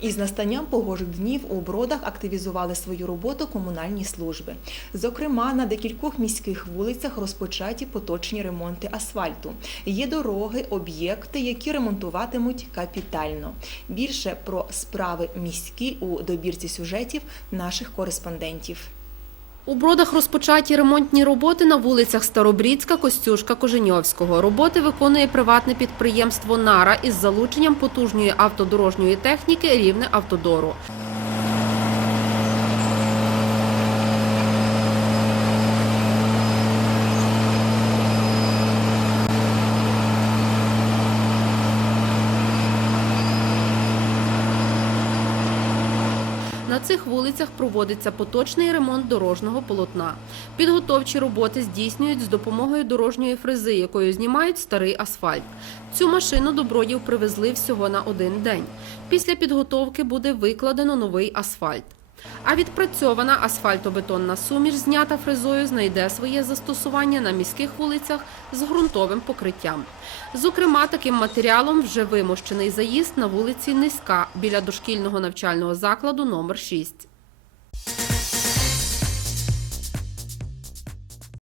Із настанням погожих днів у бродах активізували свою роботу комунальні служби. Зокрема, на декількох міських вулицях розпочаті поточні ремонти асфальту. Є дороги, об'єкти, які ремонтуватимуть капітально. Більше про справи міські у добірці сюжетів наших кореспондентів. У бродах розпочаті ремонтні роботи на вулицях Старобрідська, Костюшка, Коженьовського. Роботи виконує приватне підприємство Нара із залученням потужної автодорожньої техніки рівне автодору. На цих вулицях проводиться поточний ремонт дорожнього полотна. Підготовчі роботи здійснюють з допомогою дорожньої фрези, якою знімають старий асфальт. Цю машину до бродів привезли всього на один день. Після підготовки буде викладено новий асфальт. А відпрацьована асфальтобетонна суміш, знята фрезою, знайде своє застосування на міських вулицях з ґрунтовим покриттям. Зокрема, таким матеріалом вже вимощений заїзд на вулиці Низька біля дошкільного навчального закладу номер 6.